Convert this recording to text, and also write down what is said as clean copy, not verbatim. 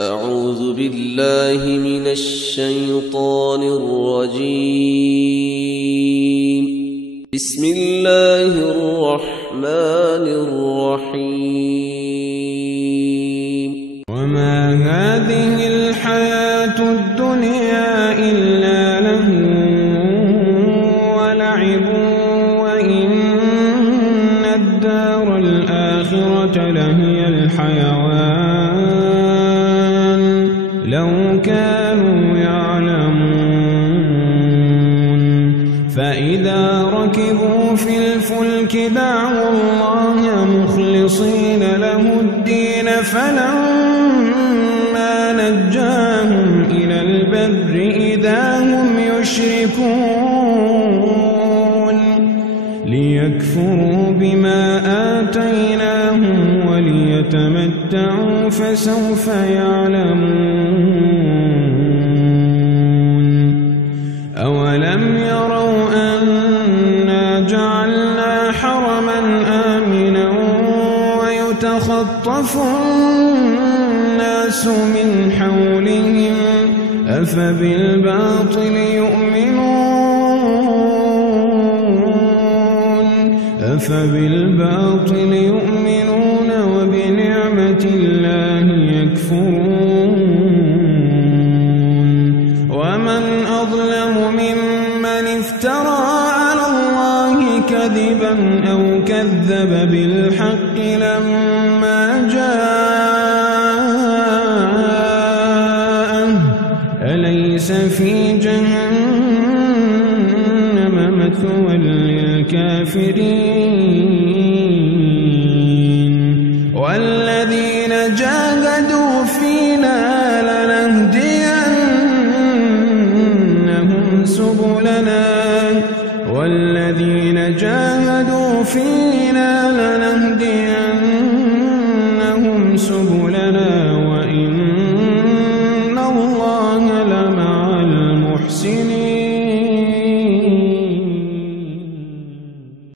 أعوذ بالله من الشيطان الرجيم. بسم الله الرحمن الرحيم. وما هذه الحياة الدنيا إلا لهو ولعب وإن الدار الآخرة لهي الحيوان لو كانوا يعلمون. فإذا ركبوا في الفلك دعوا الله مخلصين له الدين فلما نجاهم إلى البر إذا هم يشركون ليكفروا بما آتيناهم وليتمتعوا فسوف يعلمون. أولم يروا أنا جعلنا حرما آمنا ويتخطف الناس من حولهم أفبالباطل يؤمنون وبنعمة الله يكفرون. ومن أظلم ممن افترى على الله كذبا أو كذب بالحق لما جاءه أليس في جهنم مثوى للكافرين. والذين جاهدوا فينا لنهدينهم سبلنا والذين جاهدوا فينا لنهدينهم